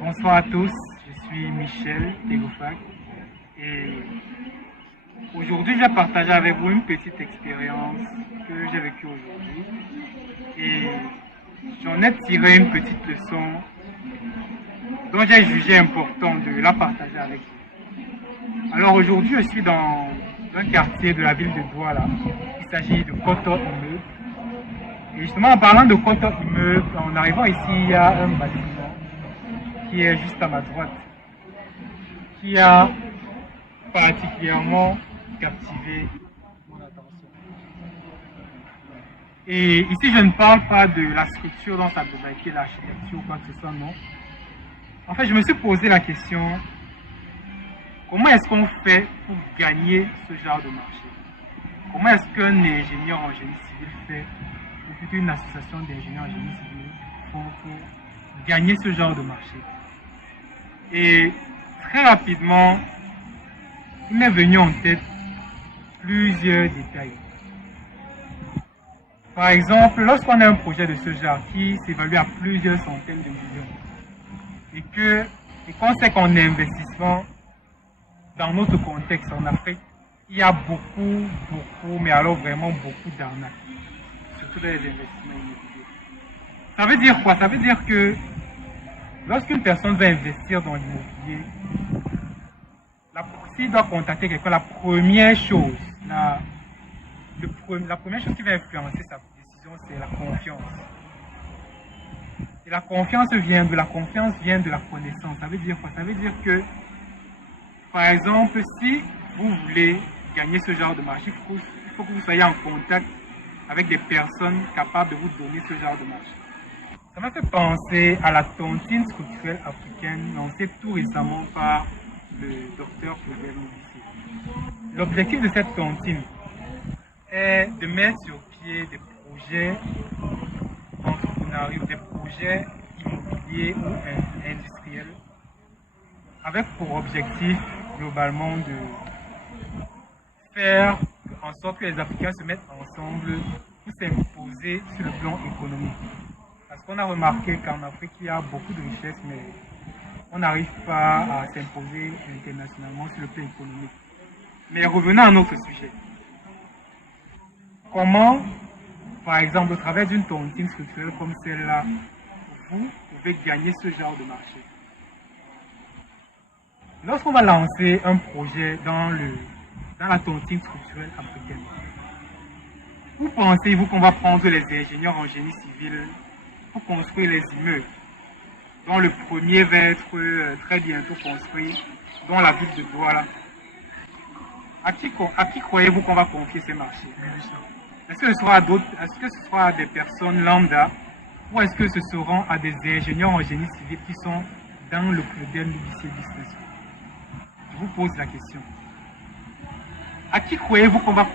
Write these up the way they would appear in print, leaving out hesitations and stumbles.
Bonsoir à tous, je suis Michel Tegofac et aujourd'hui je vais partager avec vous une petite expérience que j'ai vécue aujourd'hui et j'en ai tiré une petite leçon dont j'ai jugé important de la partager avec vous. Alors aujourd'hui je suis dans un quartier de la ville de Douala, il s'agit de Koto Immeuble. Et justement en parlant de Koto Immeuble, en arrivant ici il y a un bâtiment qui est juste à ma droite, qui a particulièrement captivé mon attention. Et ici, je ne parle pas de la structure dans sa globalité, l'architecture ou quoi que ce soit, non. En fait, je me suis posé la question, comment est-ce qu'on fait pour gagner ce genre de marché? Comment est-ce qu'un ingénieur en génie civil fait, ou plutôt une association d'ingénieurs en génie civil font pour gagner ce genre de marché? Et très rapidement, il m'est venu en tête plusieurs détails. Par exemple, lorsqu'on a un projet de ce genre qui s'évalue à plusieurs centaines de millions et qu'on sait qu'en investissement, dans notre contexte en Afrique, il y a beaucoup, mais alors vraiment beaucoup d'arnaques, surtout dans les investissements immobiliers. Ça veut dire quoi? Ça veut dire que lorsqu'une personne va investir dans l'immobilier, s'il doit contacter quelqu'un, la première chose qui va influencer sa décision, c'est la confiance. Et la confiance vient de la connaissance. Ça veut dire quoi? Ça veut dire que, par exemple, si vous voulez gagner ce genre de marché, il faut que vous soyez en contact avec des personnes capables de vous donner ce genre de marché. Ça m'a fait penser à la tontine structurelle africaine lancée tout récemment par le docteur Claudel Moubissi. L'objectif de cette tontine est de mettre sur pied des projets entrepreneuriaux, des projets immobiliers ou industriels, avec pour objectif globalement de faire en sorte que les Africains se mettent ensemble pour s'imposer sur le plan économique. Parce qu'on a remarqué qu'en Afrique, il y a beaucoup de richesses, mais on n'arrive pas à s'imposer internationalement sur le plan économique. Mais revenons à notre sujet. Comment, par exemple, au travers d'une tontine structurelle comme celle-là, vous pouvez gagner ce genre de marché? Lorsqu'on va lancer un projet dans la tontine structurelle africaine, où pensez-vous qu'on va prendre les ingénieurs en génie civil pour construire les immeubles, dont le premier va être très bientôt construit dans la ville de Douala? À qui croyez-vous qu'on va confier ces marchés? Est-ce que ce sera à des personnes lambda ou est-ce que ce seront à des ingénieurs en génie civil qui sont dans le Claudel Moubissi Business School? Je vous pose la question. À qui croyez-vous qu'on va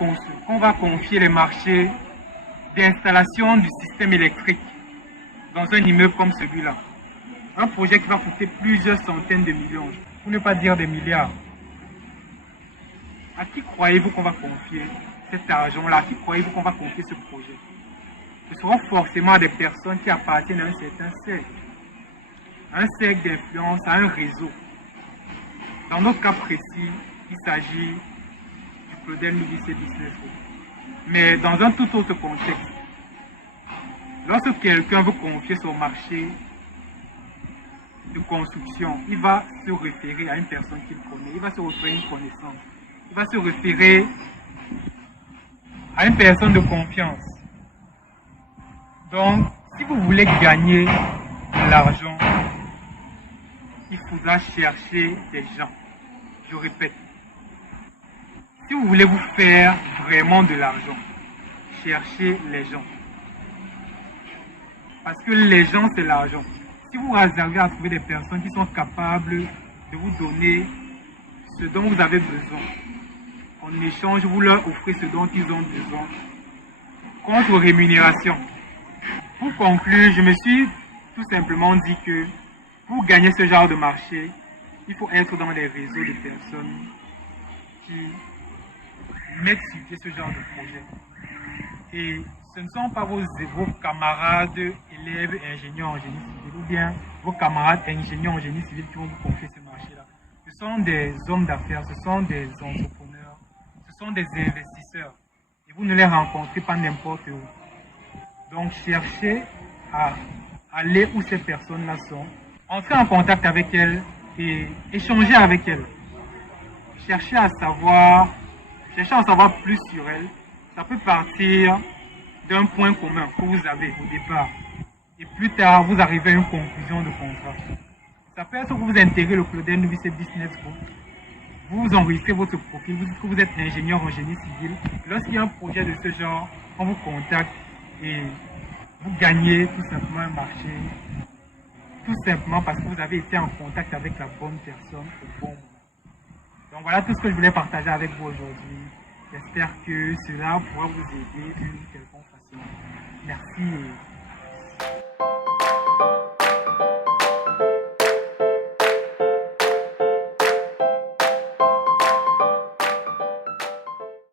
confier les marchés d'installation du système électrique dans un immeuble comme celui-là? Un projet qui va coûter plusieurs centaines de millions, pour ne pas dire des milliards. À qui croyez-vous qu'on va confier cet argent-là? À qui croyez-vous qu'on va confier ce projet? Ce seront forcément des personnes qui appartiennent à un certain cercle d'influence, à un réseau. Dans notre cas précis, il s'agit du Claudel Moubissi Business School. Mais dans un tout autre contexte, lorsque quelqu'un veut confier son marché de construction, il va se référer à une personne qu'il connaît, il va se référer à une connaissance, il va se référer à une personne de confiance. Donc, si vous voulez gagner de l'argent, il faudra chercher des gens. Je répète, si vous voulez vous faire vraiment de l'argent, cherchez les gens. Parce que les gens, c'est l'argent. Si vous arrivez à trouver des personnes qui sont capables de vous donner ce dont vous avez besoin, en échange, vous leur offrez ce dont ils ont besoin, contre rémunération. Pour conclure, je me suis tout simplement dit que pour gagner ce genre de marché, il faut être dans les réseaux de personnes qui mettent sur pied ce genre de projet. Et ce ne sont pas vos camarades élèves ingénieurs en génie civil ou bien vos camarades ingénieurs en génie civil qui vont vous confier ce marché-là. Ce sont des hommes d'affaires, ce sont des entrepreneurs, ce sont des investisseurs. Et vous ne les rencontrez pas n'importe où. Donc, cherchez à aller où ces personnes-là sont, entrez en contact avec elles et échangez avec elles. Cherchez à en savoir plus sur elles. Ça peut partir d'un point commun que vous avez au départ. Et plus tard, vous arrivez à une conclusion de contrat. Ça peut être que vous intégrez le Claudel Novice Business Group. Vous enregistrez votre profil, vous dites que vous êtes ingénieur en génie civil. Lorsqu'il y a un projet de ce genre, on vous contacte et vous gagnez tout simplement un marché. Tout simplement parce que vous avez été en contact avec la bonne personne au bon moment. Donc voilà tout ce que je voulais partager avec vous aujourd'hui. J'espère que cela pourra vous aider d'une quelconque façon. Merci.